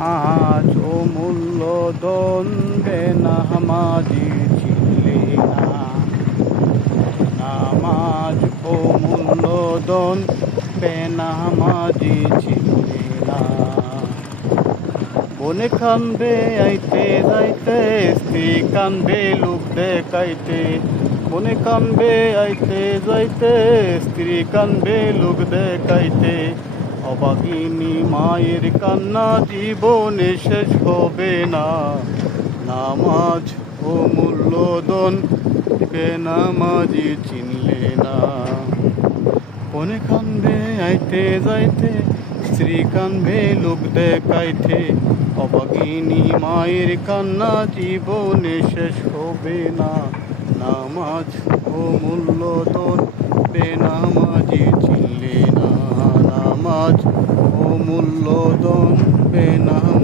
নামাজ ও মূল্যদন বেনামাজি চিনলে না। নামাজ ও মূল্যদন বেনামাজি চিনলে না। বনে কানবে আইতে যাইতে, স্ত্রী কানবে লোক দেখাইতে। বনে কানবে আইতে যাইতে, স্ত্রী কানবে লোক দেখাইতে। অবাগিনী মায়ের কান্না জীবনে শেষ হবে না। নামাজ ও মূল্যদন বেনামাজি চিনলে না। বনে কানবে আইতে যাইতে, স্ত্রী কানবে লোক দেখাইতে। অবাগিনী মায়ের কান্না জীবনে শেষ হবে না। নামাজ ও মূল্যদন বেনামাজি চিনলে না। নামাজ ও মূল্যদন বেনামাজি